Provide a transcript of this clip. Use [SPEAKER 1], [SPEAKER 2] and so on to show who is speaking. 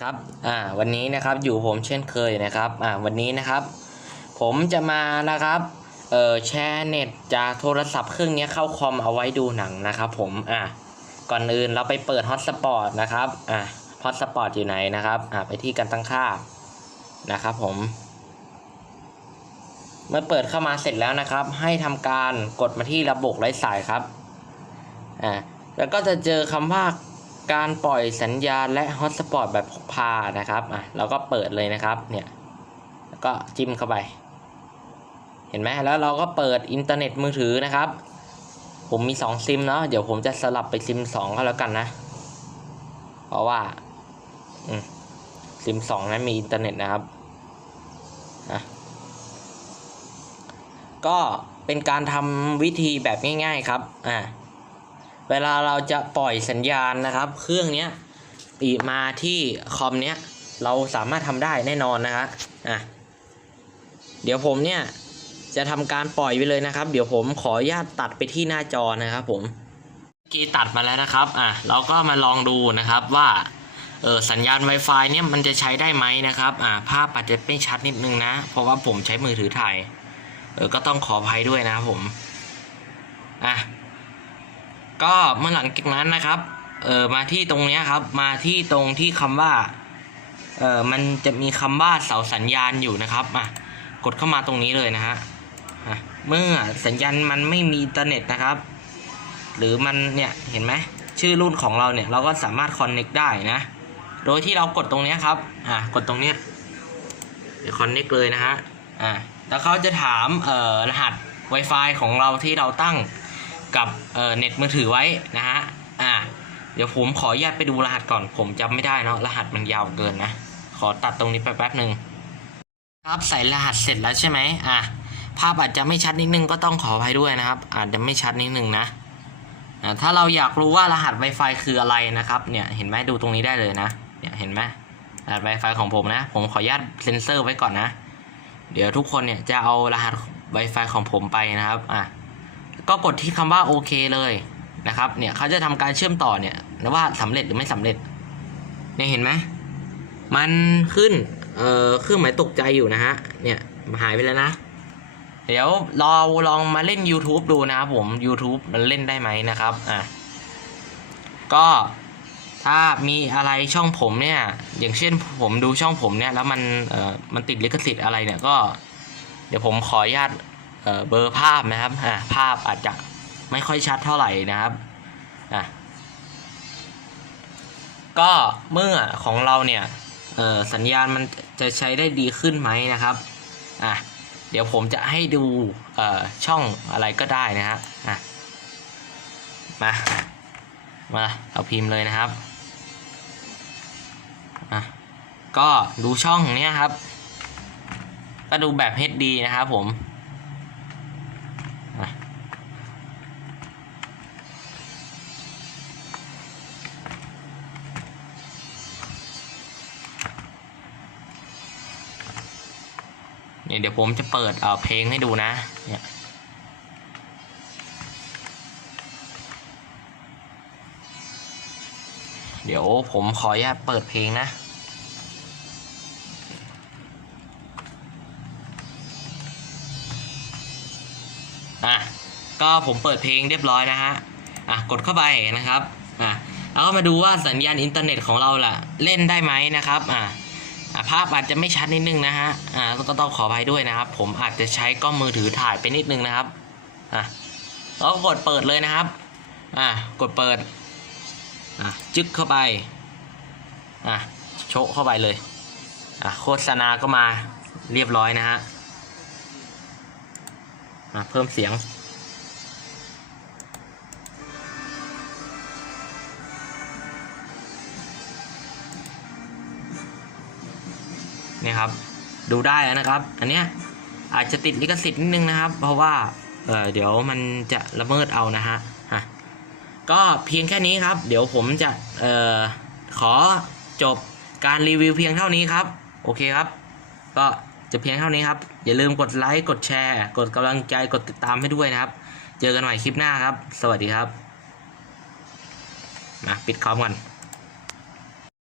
[SPEAKER 1] ครับ อ่า วันนี้นะครับ อยู่ผมเช่นเคยนะครับ อ่า วันนี้นะครับ ผมจะมานะครับ เอ่อ แชร์เน็ตจากโทรศัพท์เครื่องนี้เข้าคอมเอาไว้ดูหนังนะครับผม อ่า ก่อนอื่นเราไปเปิดฮอตสปอตนะครับ อ่าฮอตสปอตอยู่ไหนนะครับ อ่า ไปที่การตั้งค่า นะครับผม เมื่อเปิดเข้ามาเสร็จแล้วนะครับ ให้ทำการกดมาที่ระบบไร้สายครับ อ่า แล้วก็จะเจอคำว่า การปล่อยสัญญาณและฮอตสปอตแบบพกพานะครับอะเราก็เปิดเลยนะครับเนี่ยแล้วก็จิ้มเข้าไป เห็นไหมแล้วเราก็เปิดอินเทอร์เน็ตมือถือนะครับ ผมมีสองซิมเนาะเดี๋ยวผมจะสลับไปซิมสองก็แล้วกันนะ เพราะว่าซิมสองนั้นมีอินเทอร์เน็ตนะครับอะก็เป็นการทำวิธีแบบง่าย ๆ ครับอ่า เวลาเราจะปล่อยสัญญาณนะครับ เครื่องเนี้ยตีมาที่คอมเนี้ยเราสามารถทำได้แน่นอนนะครับอะเดี๋ยวผมเนี่ยจะทำการปล่อยไปเลยนะครับ เดี๋ยวผมขออนุญาตตัดไปที่หน้าจอนะครับผมกี้ตัดมาแล้วนะครับ อะ เราก็มาลองดูนะครับว่า เออสัญญาณ Wi-Fi เนี่ยมันจะใช้ได้ไหมนะครับ อ่าภาพอาจจะไม่ชัดนิดนึงนะ เพราะว่าผมใช้มือถือถ่าย เออ ก็ต้องขออภัยด้วยนะครับผม อะ ก็เมื่อหลังจากนั้นนะครับ เออมาที่ตรงเนี้ยครับ มาที่ตรงที่คำว่า เออมันจะมีคำว่าเสาสัญญาณอยู่นะครับอะกดเข้ามาตรงนี้เลยนะฮะอะเมื่อสัญญาณมันไม่มีอินเทอร์เน็ตนะครับ หรือมันเนี่ยเห็นไหมชื่อรุ่นของเราเนี่ยเราก็สามารถคอนเน็กได้นะ โดยที่เรากดตรงนี้ครับ อะกดตรงเนี้ยเดี๋ยวคอนเน็กเลยนะฮะ อะแล้วเขาจะถามเอ่อรหัส Wi-Fi ของเราที่เราตั้ง กับเน็ตมือถือไว้นะฮะอ่าเดี๋ยวผมขออนุญาตไปดูรหัสก่อนผมจำไม่ได้เนาะรหัสมันยาวเกินนะ ขอตัดตรงนี้ไปแป๊บหนึ่งครับใส่รหัสเสร็จแล้วใช่ไหมอะภาพอาจจะไม่ชัดนิดนึงก็ต้องขออภัยด้วยนะครับ อาจจะไม่ชัดนิดนึงนะอ่าถ้าเราอยากรู้ว่ารหัส Wi-Fi คืออะไรนะครับเนี่ยเห็นไหมดูตรงนี้ได้เลยนะเนี่ยเห็นไหมรหัส Wi-Fi ของผมนะ ผมขออนุญาตเซ็นเซอร์ไว้ก่อนนะ เดี๋ยวทุกคนเนี่ยจะเอารหัส Wi-Fi ของผมไปนะครับอะ ก็กดที่คำว่าโอเคเลยนะครับ เนี่ยเขาจะทำการเชื่อมต่อเนี่ยนะว่าสำเร็จหรือไม่สำเร็จ เนี่ยเห็นไหมมันขึ้น เอ่อเครื่องหมายตกใจอยู่นะฮะ เนี่ยหายไปแล้วนะ เดี๋ยวเราลองมาเล่น YouTube ดูนะครับผม YouTube มันเล่นได้ไหมนะครับ อะ ก็ถ้ามีอะไรช่องผมเนี่ย อย่างเช่นผมดูช่องผมเนี่ย แล้วมัน เอ่อ มันติดลิขสิทธิ์อะไรเนี่ยก็ เดี๋ยวผมขออนุญาต เบอร์ภาพนะครับอ่าภาพอาจจะไม่ค่อยชัดเท่าไหร่นะครับอะก็เมื่อของเราเนี่ยสัญญาณมันจะใช้ได้ดีขึ้นไหมนะครับอะเดี๋ยวผมจะให้ดูช่องอะไรก็ได้นะครับอะมามาเอาพิมพ์เลยนะครับอะก็ดูช่องเนี้ยครับ ก็ดูแบบ HD นะครับผม เนี่ยเดี๋ยวผมจะเปิดเอ่อเพลงให้ดูนะ เนี่ยเดี๋ยวผมขออนุญาตเปิดเพลงนะ อะ ก็ผมเปิดเพลงเรียบร้อยนะฮะ อะ กดเข้าไปนะครับ อะ แล้วก็มาดูว่าสัญญาณอินเทอร์เน็ตของเราล่ะ เล่นได้ไหมนะครับ อะ ภาพอาจจะไม่ชัดนิดนึงนะฮะอ่าก็ต้องขออภัยด้วยนะครับ ผมอาจจะใช้กล้องมือถือถ่ายไปนิดนึงนะครับอะแล้วก็กดเปิดเลยนะครับอะกดเปิดอะจึ๊กเข้าไปอะโชะเข้าไปเลยอะโฆษณาก็มาเรียบร้อยนะฮะอะเพิ่มเสียง เนี่ยครับ ดูได้แล้วนะครับ อันเนี้ยอาจจะติดลิขสิทธิ์นิดนึงนะครับ เพราะว่าเออเดี๋ยวมันจะละเมิดเอานะฮะฮะก็เพียงแค่นี้ครับ เดี๋ยวผมจะเออขอจบการรีวิวเพียงเท่านี้ครับ โอเคครับ ก็จะเพียงเท่านี้ครับ อย่าลืมกดไลค์กดแชร์ กดกำลังใจกดติดตามให้ด้วยนะครับ เจอกันใหม่คลิปหน้าครับ สวัสดีครับมาปิดคอมก่อน